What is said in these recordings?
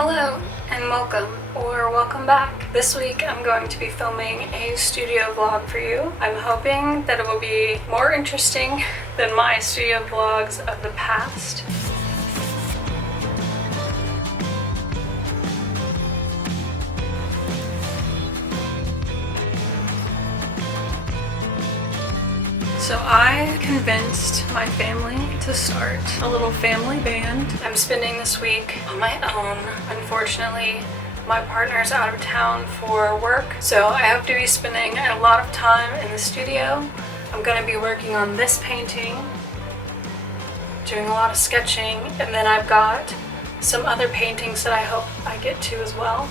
Hello and welcome, or welcome back. This week I'm going to be filming a studio vlog for you. I'm hoping that it will be more interesting than my studio vlogs of the past. So I convinced my family to start a little family band. I'm spending this week on my own. Unfortunately, my partner's out of town for work, so I have to be spending a lot of time in the studio. I'm going to be working on this painting, doing a lot of sketching, and then I've got some other paintings that I hope I get to as well.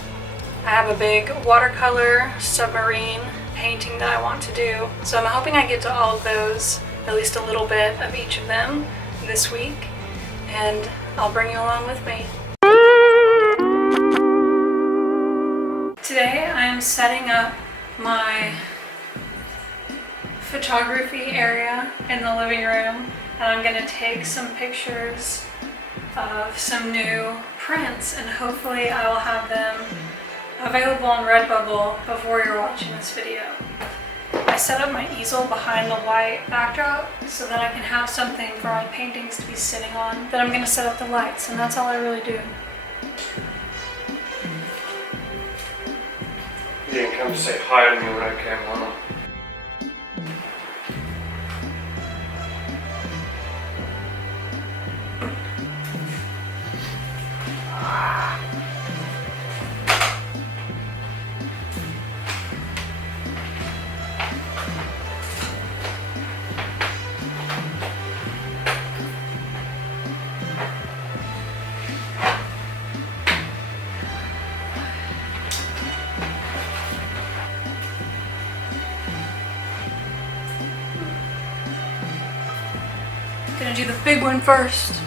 I have a big watercolor submarine painting that I want to do. So I'm hoping I get to all of those, at least a little bit of each of them this week, and I'll bring you along with me. Today I am setting up my photography area in the living room, and I'm going to take some pictures of some new prints, and hopefully I will have them available on Redbubble before you're watching this video. I set up my easel behind the white backdrop so that I can have something for my paintings to be sitting on. Then I'm going to set up the lights, and that's all I really do. You didn't come to say hi to me when I came home. Gonna do the big one first.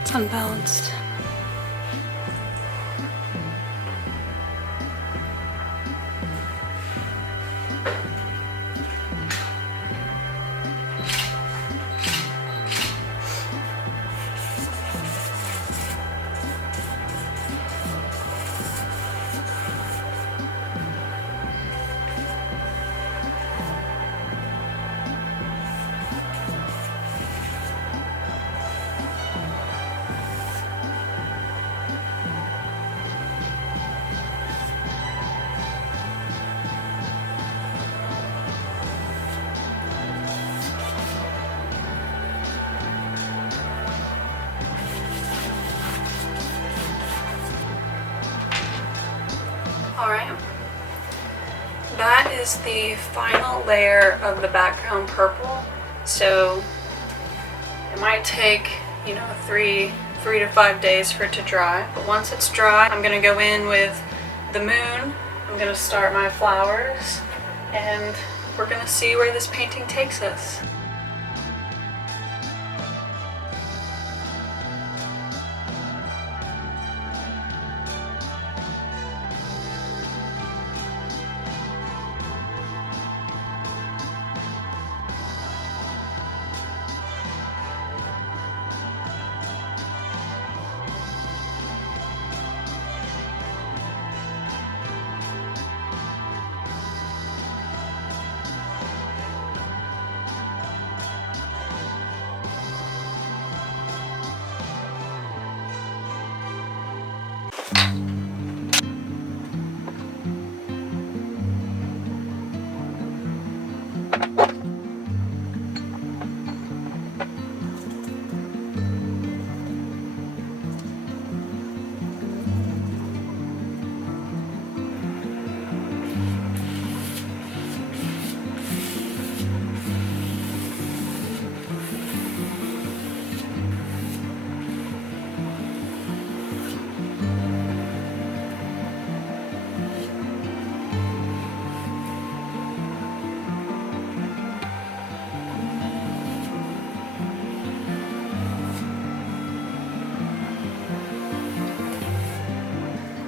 It's unbalanced. Alright, that is the final layer of the background purple, so it might take, 3 to 5 days for it to dry, but once it's dry, I'm going to go in with the moon, I'm going to start my flowers, and we're going to see where this painting takes us.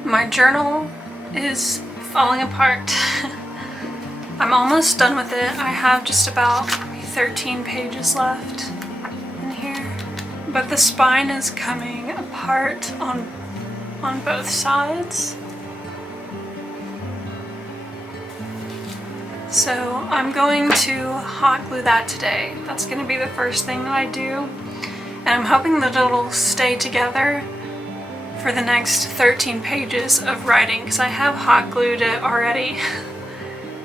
My journal is falling apart. I'm almost done with it. I have just about 13 pages left in here. But the spine is coming apart on both sides. So I'm going to hot glue that today. That's going to be the first thing that I do. And I'm hoping that it'll stay together for the next 13 pages of writing, because I have hot glued it already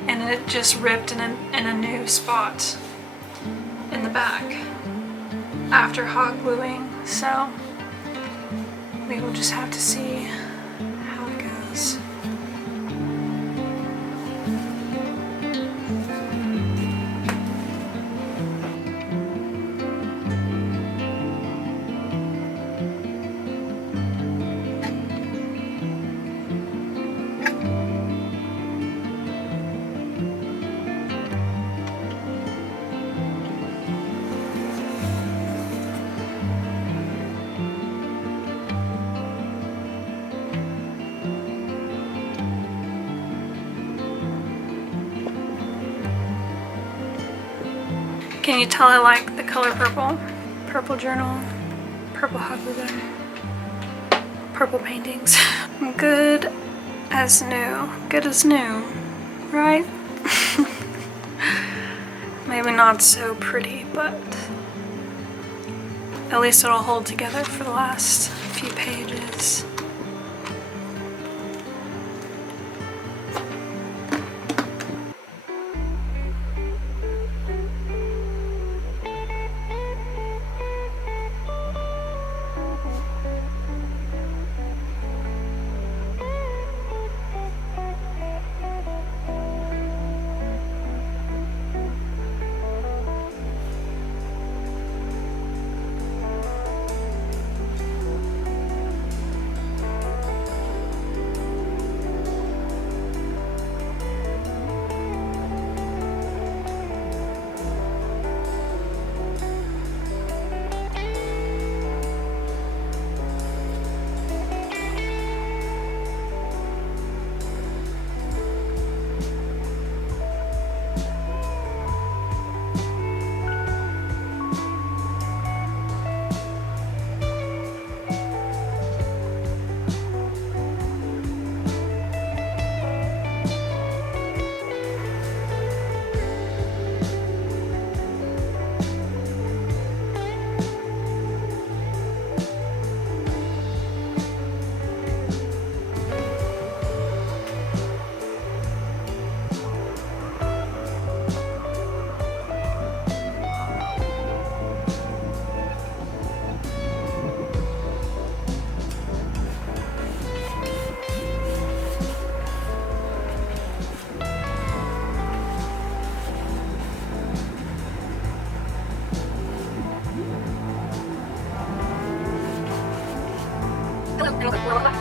and it just ripped in a new spot in the back after hot gluing. So we will just have to see how it goes. Can you tell I like the color purple? Purple journal, purple hot glue gun, purple paintings. Good as new. Good as new, right? Maybe not so pretty, but at least it'll hold together for the last few pages.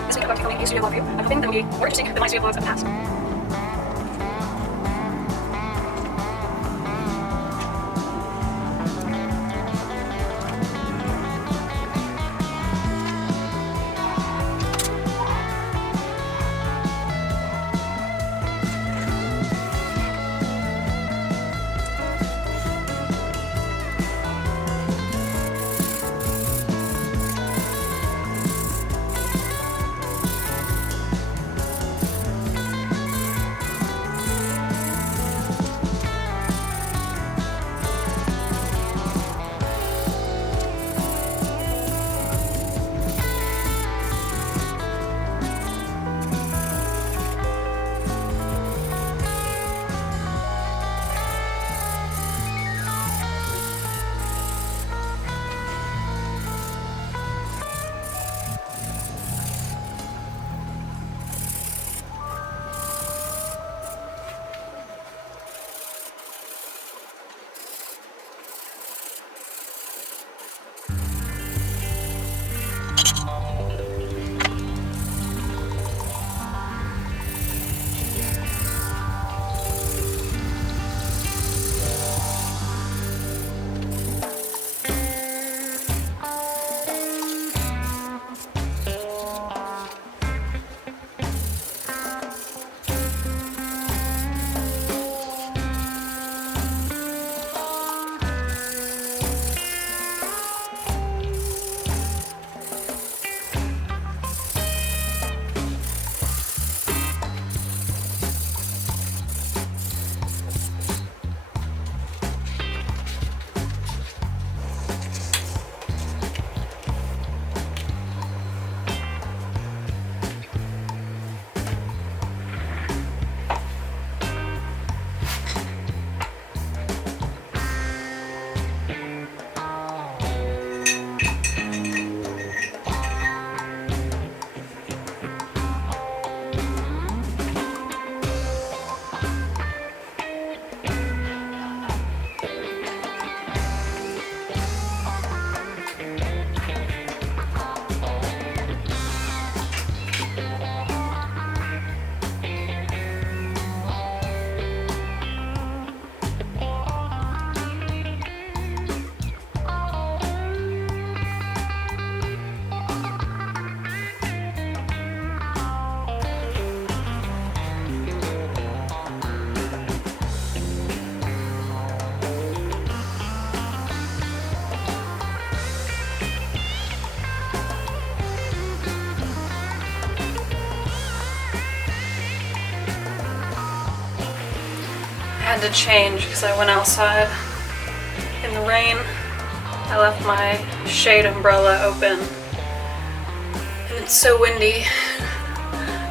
This week I'm filming a studio vlog for you. I'm hoping that will be more interesting than my studio vlogs of the past. to change because I went outside in the rain. I left my shade umbrella open and it's so windy.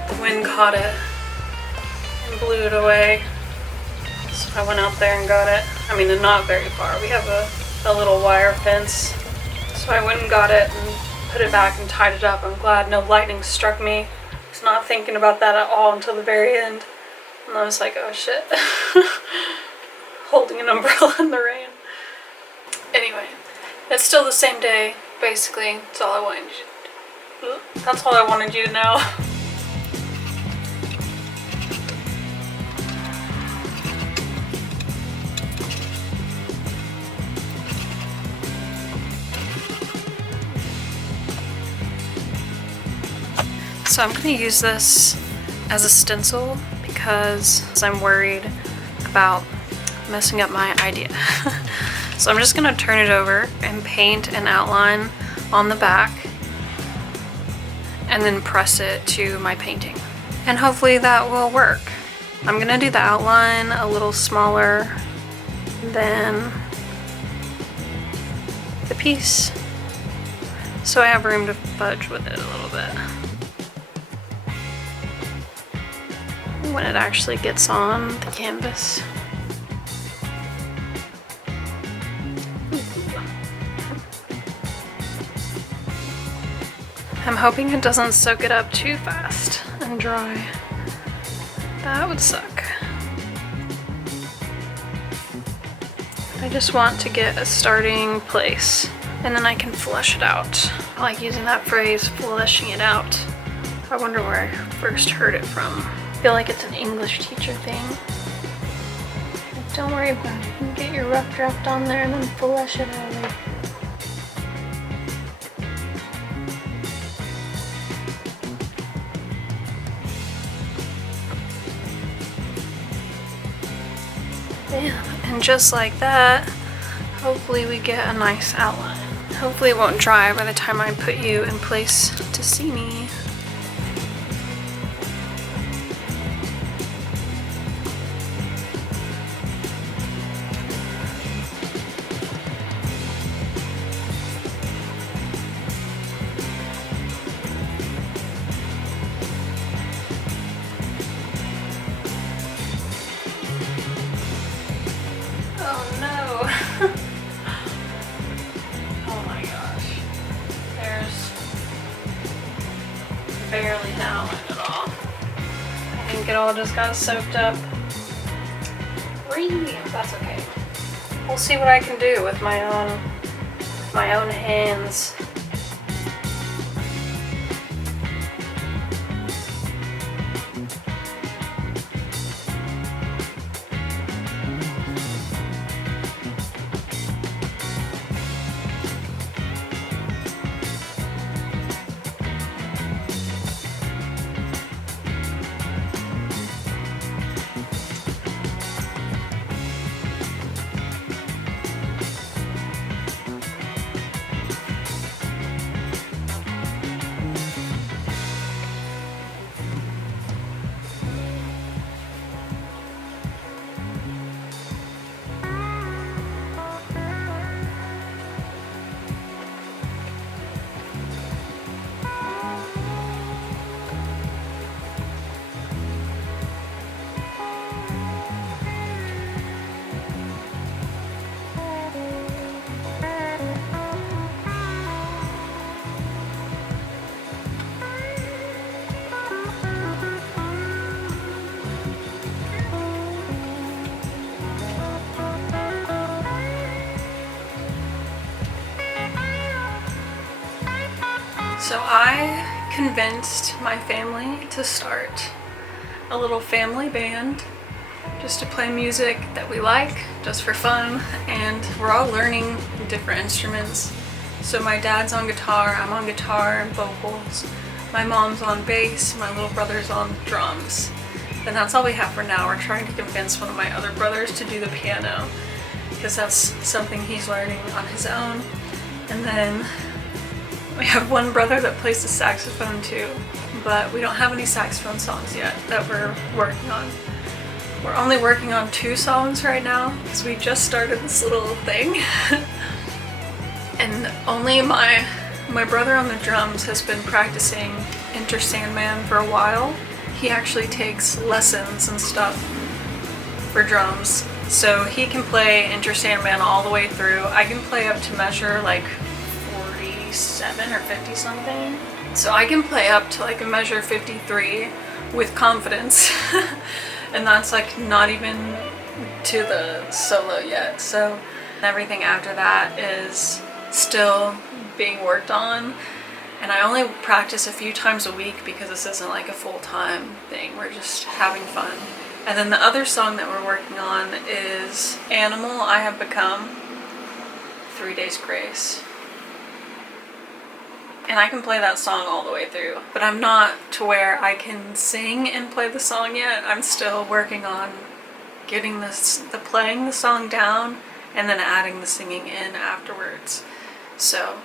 The wind caught it and blew it away. So I went out there and got it. I mean, not very far. We have a little wire fence. So I went and got it and put it back and tied it up. I'm glad no lightning struck me. I was not thinking about that at all until the very end. And I was like, oh shit. Holding an umbrella in the rain. Anyway, it's still the same day, basically. That's all I wanted you to know. So I'm going to use this as a stencil because I'm worried about messing up my idea. So I'm just going to turn it over and paint an outline on the back and then press it to my painting. And hopefully that will work. I'm going to do the outline a little smaller than the piece so I have room to fudge with it a little bit. When it actually gets on the canvas. I'm hoping it doesn't soak it up too fast and dry. That would suck. I just want to get a starting place and then I can flesh it out. I like using that phrase, fleshing it out. I wonder where I first heard it from. I feel like it's an English teacher thing. Like, don't worry about it. You can get your rough draft on there and then flesh it out later. Bam. And just like that, hopefully we get a nice outline. Hopefully it won't dry by the time I put you in place to see me. Barely an outline at all. I think it all just got soaked up. That's okay. We'll see what I can do with my own hands. So I convinced my family to start a little family band just to play music that we like, just for fun, and we're all learning different instruments. So my dad's on guitar, I'm on guitar and vocals, my mom's on bass, my little brother's on drums. And that's all we have for now. We're trying to convince one of my other brothers to do the piano because that's something he's learning on his own. And then we have one brother that plays the saxophone too, but we don't have any saxophone songs yet that we're working on. We're only working on 2 songs right now because we just started this little thing. And only my brother on the drums has been practicing Enter Sandman for a while. He actually takes lessons and stuff for drums. So he can play Enter Sandman all the way through. I can play up to measure like 47 or 50 something. So I can play up to like a measure 53 with confidence. And that's like not even to the solo yet. So everything after that is still being worked on. And I only practice a few times a week because this isn't like a full-time thing. We're just having fun. And then the other song that we're working on is Animal I Have Become, 3 Days Grace. And I can play that song all the way through, but I'm not to where I can sing and play the song yet. I'm still working on getting playing the song down and then adding the singing in afterwards. So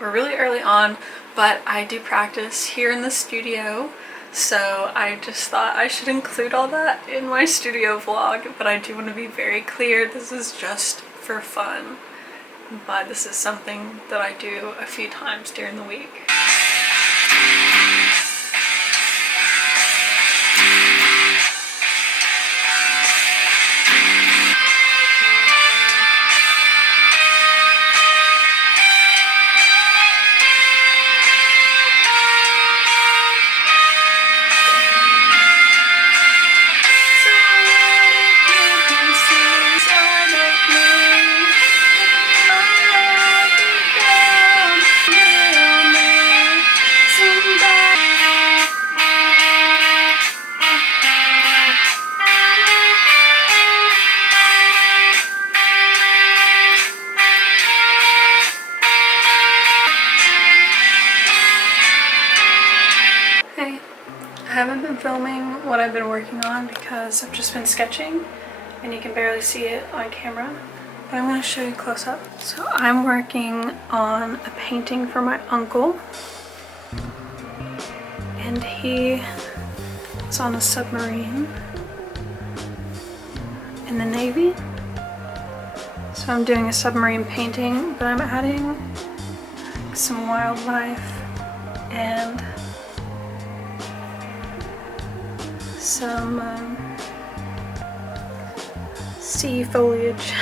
we're really early on, but I do practice here in the studio. So I just thought I should include all that in my studio vlog, but I do want to be very clear, this is just for fun. But this is something that I do a few times during the week. I haven't been filming what I've been working on because I've just been sketching and you can barely see it on camera, but I'm going to show you close up. So I'm working on a painting for my uncle, and he is on a submarine in the Navy. So I'm doing a submarine painting, but I'm adding some wildlife and some sea foliage,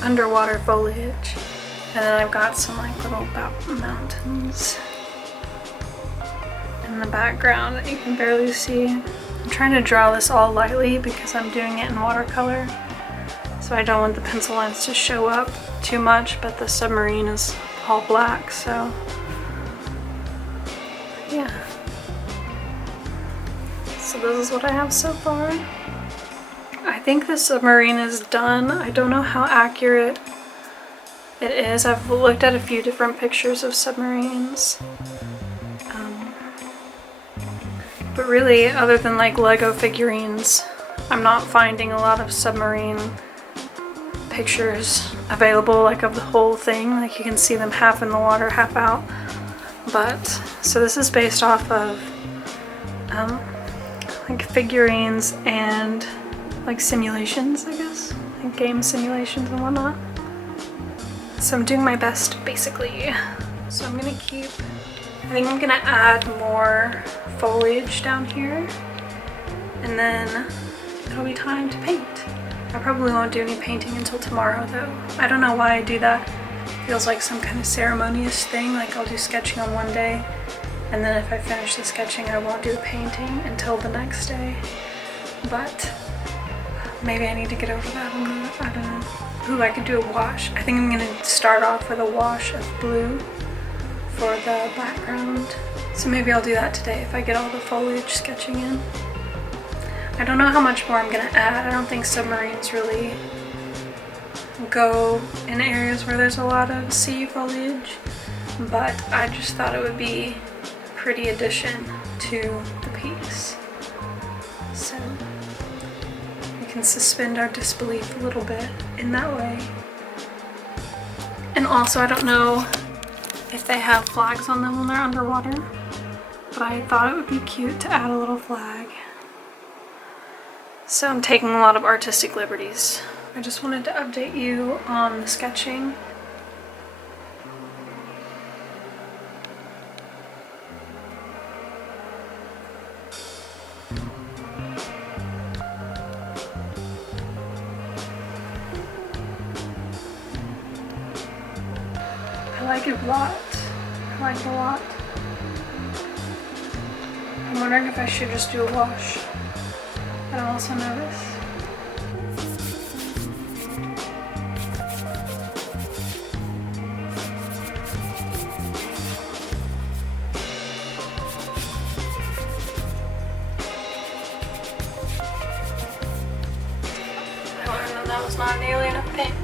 underwater foliage, and then I've got some like little mountains in the background that you can barely see. I'm trying to draw this all lightly because I'm doing it in watercolor, so I don't want the pencil lines to show up too much, but the submarine is all black, so yeah. So this is what I have so far. I think the submarine is done. I don't know how accurate it is. I've looked at a few different pictures of submarines. But really, other than like Lego figurines, I'm not finding a lot of submarine pictures available, like of the whole thing. Like you can see them half in the water, half out. But, so this is based off of like figurines and like simulations, I guess, like game simulations and whatnot. So I'm doing my best, basically. So I'm gonna I think I'm gonna add more foliage down here, and then it'll be time to paint. I probably won't do any painting until tomorrow though. I don't know why I do that. It feels like some kind of ceremonious thing, like I'll do sketching on one day, and then if I finish the sketching I won't do the painting until the next day. But maybe I need to get over that. I don't know. Ooh, I could do a wash. I think I'm gonna start off with a wash of blue for the background. So maybe I'll do that today if I get all the foliage sketching in. I don't know how much more I'm gonna add. I don't think submarines really go in areas where there's a lot of sea foliage, but I just thought it would be a pretty addition to the piece. So we can suspend our disbelief a little bit in that way. And also, I don't know if they have flags on them when they're underwater, but I thought it would be cute to add a little flag. So I'm taking a lot of artistic liberties. I just wanted to update you on the sketching. I like it a lot. I like it a lot. I'm wondering if I should just do a wash. But I'm also nervous. I learned that that was not nearly enough paint.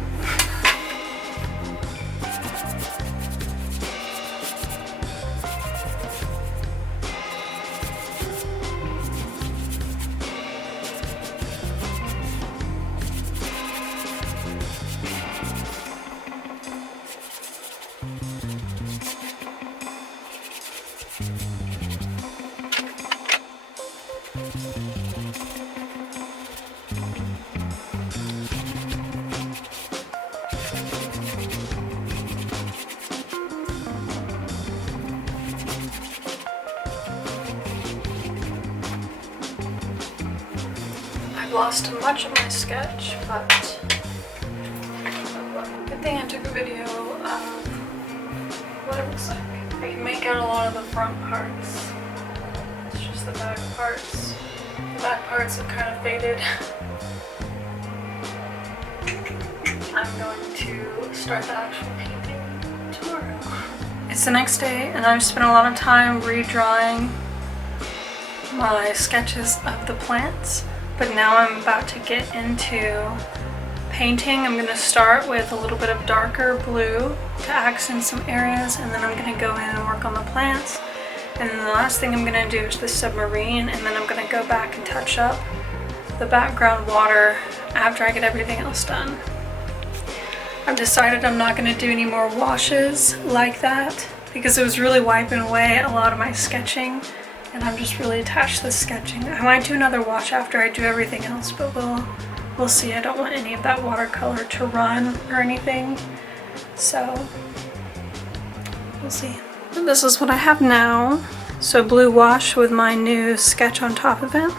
I've lost much of my sketch, but good thing I took a video of what it looks like. I can make out a lot of the front parts. It's just the back parts. The back parts have kind of faded. I'm going to start the actual painting tomorrow. It's the next day and I've spent a lot of time redrawing my sketches of the plants. But now I'm about to get into painting. I'm going to start with a little bit of darker blue to accent some areas, and then I'm going to go in and work on the plants. And then the last thing I'm going to do is the submarine, and then I'm going to go back and touch up the background water after I get everything else done. I've decided I'm not going to do any more washes like that because it was really wiping away a lot of my sketching. And I'm just really attached to the sketching. I might do another wash after I do everything else, but we'll see. I don't want any of that watercolor to run or anything, so we'll see. This is what I have now. So blue wash with my new sketch on top of it.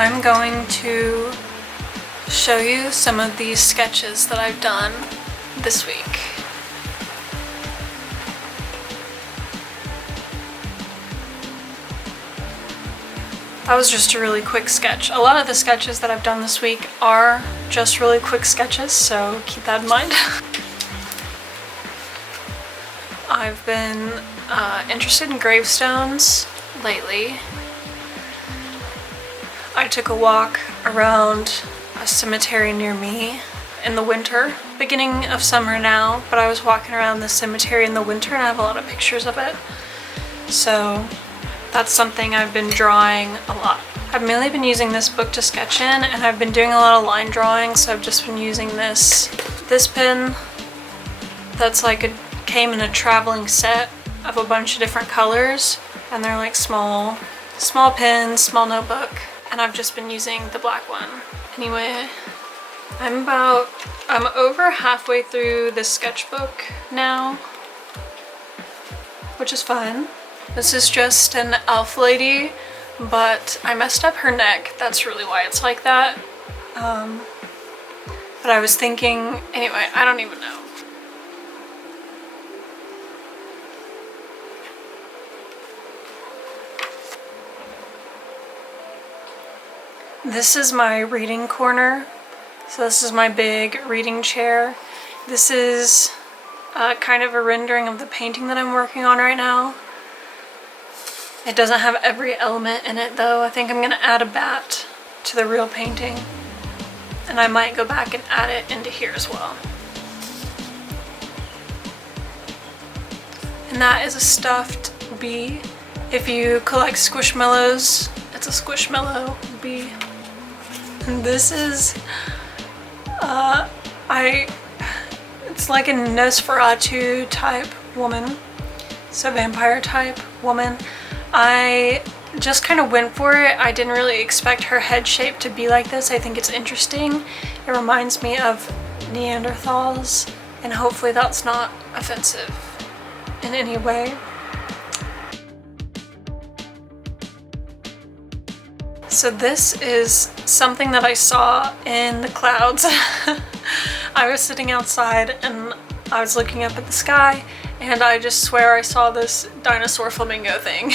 I'm going to show you some of these sketches that I've done this week. That was just a really quick sketch. A lot of the sketches that I've done this week are just really quick sketches, so keep that in mind. I've been interested in gravestones lately. I took a walk around a cemetery near me in the winter. Beginning of summer now, but I was walking around the cemetery in the winter and I have a lot of pictures of it. So that's something I've been drawing a lot. I've mainly been using this book to sketch in, and I've been doing a lot of line drawing, so I've just been using this pen that's like came in a traveling set of a bunch of different colors, and they're like small pens, small notebook, and I've just been using the black one. Anyway, I'm over halfway through this sketchbook now, which is fun. This is just an elf lady, but I messed up her neck. That's really why it's like that. But I was thinking, anyway, I don't even know. This is my reading corner. So this is my big reading chair. This is kind of a rendering of the painting that I'm working on right now. It doesn't have every element in it though. I think I'm gonna add a bat to the real painting. And I might go back and add it into here as well. And that is a stuffed bee. If you collect squishmallows, it's a squishmallow bee. And this is, it's like a Nosferatu type woman. So vampire type woman. I just kind of went for it. I didn't really expect her head shape to be like this. I think it's interesting. It reminds me of Neanderthals, and hopefully that's not offensive in any way. So this is something that I saw in the clouds. I was sitting outside and I was looking up at the sky, and I just swear I saw this dinosaur flamingo thing.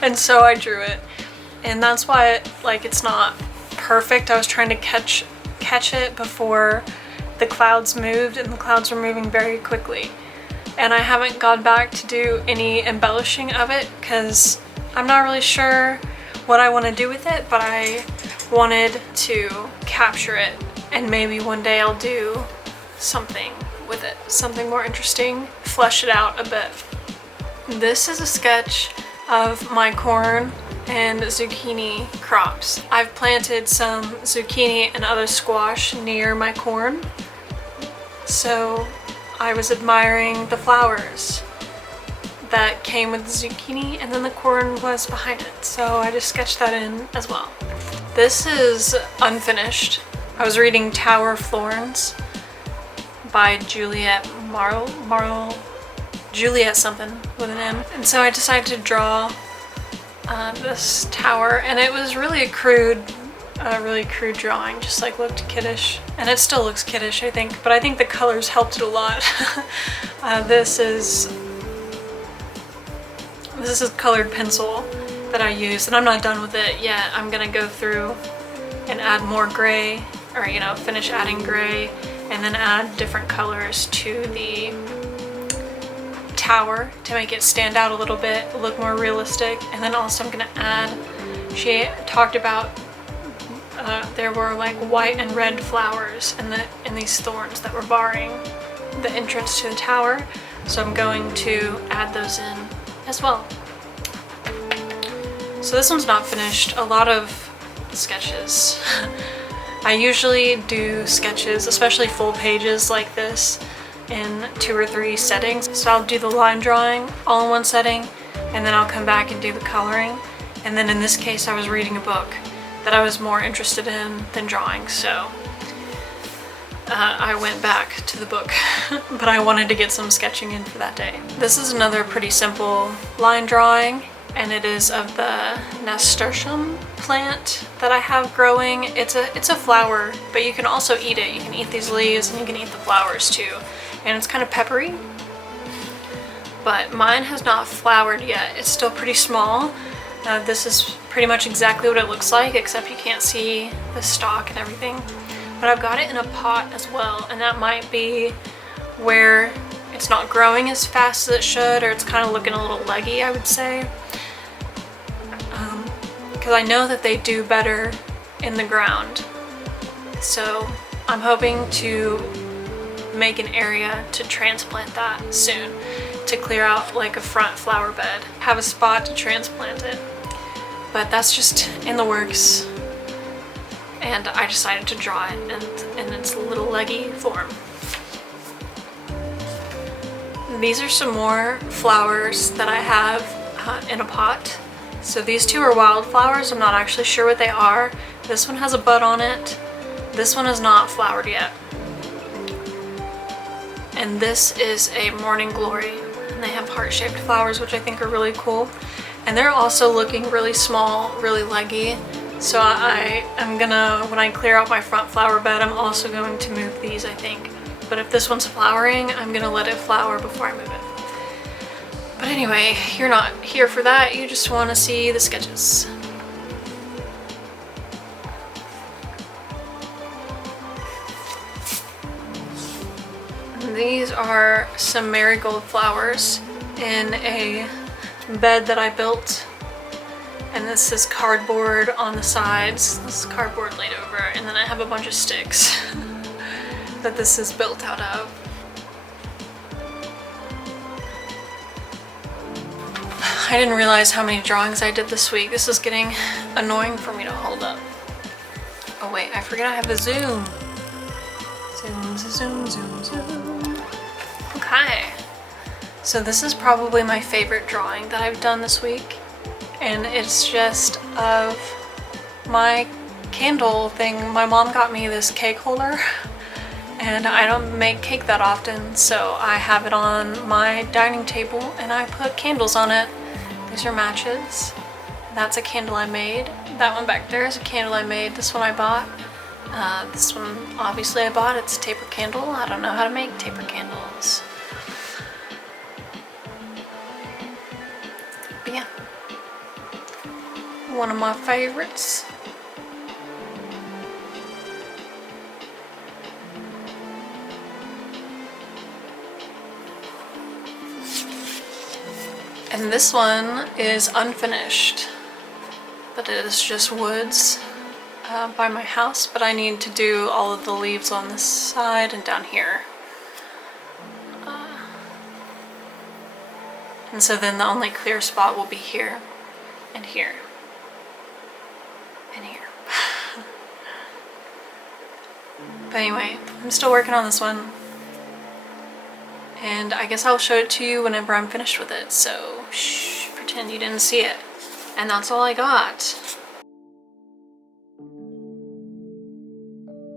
And so I drew it. And that's why it's not perfect. I was trying to catch it before the clouds moved, and the clouds were moving very quickly. And I haven't gone back to do any embellishing of it because I'm not really sure what I want to do with it, but I wanted to capture it, and maybe one day I'll do something with it, something more interesting, flesh it out a bit. This is a sketch of my corn and zucchini crops. I've planted some zucchini and other squash near my corn, so I was admiring the flowers that came with the zucchini, and then the corn was behind it, so I just sketched that in as well. This is unfinished. I was reading Tower of Thorns by Juliet Juliet something with an M. And so I decided to draw this tower, and it was really a really crude drawing, just looked kiddish. And it still looks kiddish, I think, but I think the colors helped it a lot. This is colored pencil that I used, and I'm not done with it yet. I'm gonna go through and add more gray, or finish adding gray, and then add different colors to the tower to make it stand out a little bit, look more realistic. And then also I'm gonna add, she talked about there were white and red flowers in these thorns that were barring the entrance to the tower, so I'm going to add those in as well. So this one's not finished. A lot of sketches. I usually do sketches, especially full pages like this, in 2 or 3 settings. So I'll do the line drawing all in one setting, and then I'll come back and do the coloring. And then in this case I was reading a book that I was more interested in than drawing, so I went back to the book. But I wanted to get some sketching in for that day. This is another pretty simple line drawing. and it is of the nasturtium plant that I have growing. It's a flower, but you can also eat it. You can eat these leaves and you can eat the flowers too. And it's kind of peppery, but mine has not flowered yet. It's still pretty small. This is pretty much exactly what it looks like, except you can't see the stalk and everything. But I've got it in a pot as well, and that might be where it's not growing as fast as it should, or it's kind of looking a little leggy, I would say. Because I know that they do better in the ground. So I'm hoping to make an area to transplant that soon, to clear out like a front flower bed, have a spot to transplant it. But that's just in the works, and I decided to draw it in its little leggy form. These are some more flowers that I have in a pot. So these two are wildflowers. I'm not actually sure what they are. This one has a bud on it. This one is not flowered yet. And this is a morning glory, and they have heart-shaped flowers, which I think are really cool. And they're also looking really small, really leggy. So I am gonna, when I clear out my front flower bed, I'm also going to move these, I think. But if this one's flowering, I'm gonna let it flower before I move it. But anyway, you're not here for that, you just wanna see the sketches. These are some marigold flowers in a bed that I built. And this is cardboard on the sides. This is cardboard laid over, and then I have a bunch of sticks that this is built out of. I didn't realize how many drawings I did this week. This is getting annoying for me to hold up. Oh wait, I forget I have a zoom. Zoom, zoom, zoom, zoom. Okay. So this is probably my favorite drawing that I've done this week. And it's just of my candle thing. My mom got me this cake holder. And I don't make cake that often, so I have it on my dining table and I put candles on it. These are matches. That's a candle I made. That one back there is a candle I made. This one I bought. This one obviously I bought. It's a taper candle. I don't know how to make taper candles. But yeah. One of my favorites. And this one is unfinished, but it is just woods by my house, but I need to do all of the leaves on this side and down here. And so then the only clear spot will be here and here and here. But anyway, I'm still working on this one. And I guess I'll show it to you whenever I'm finished with it, so shh, pretend you didn't see it. And that's all I got.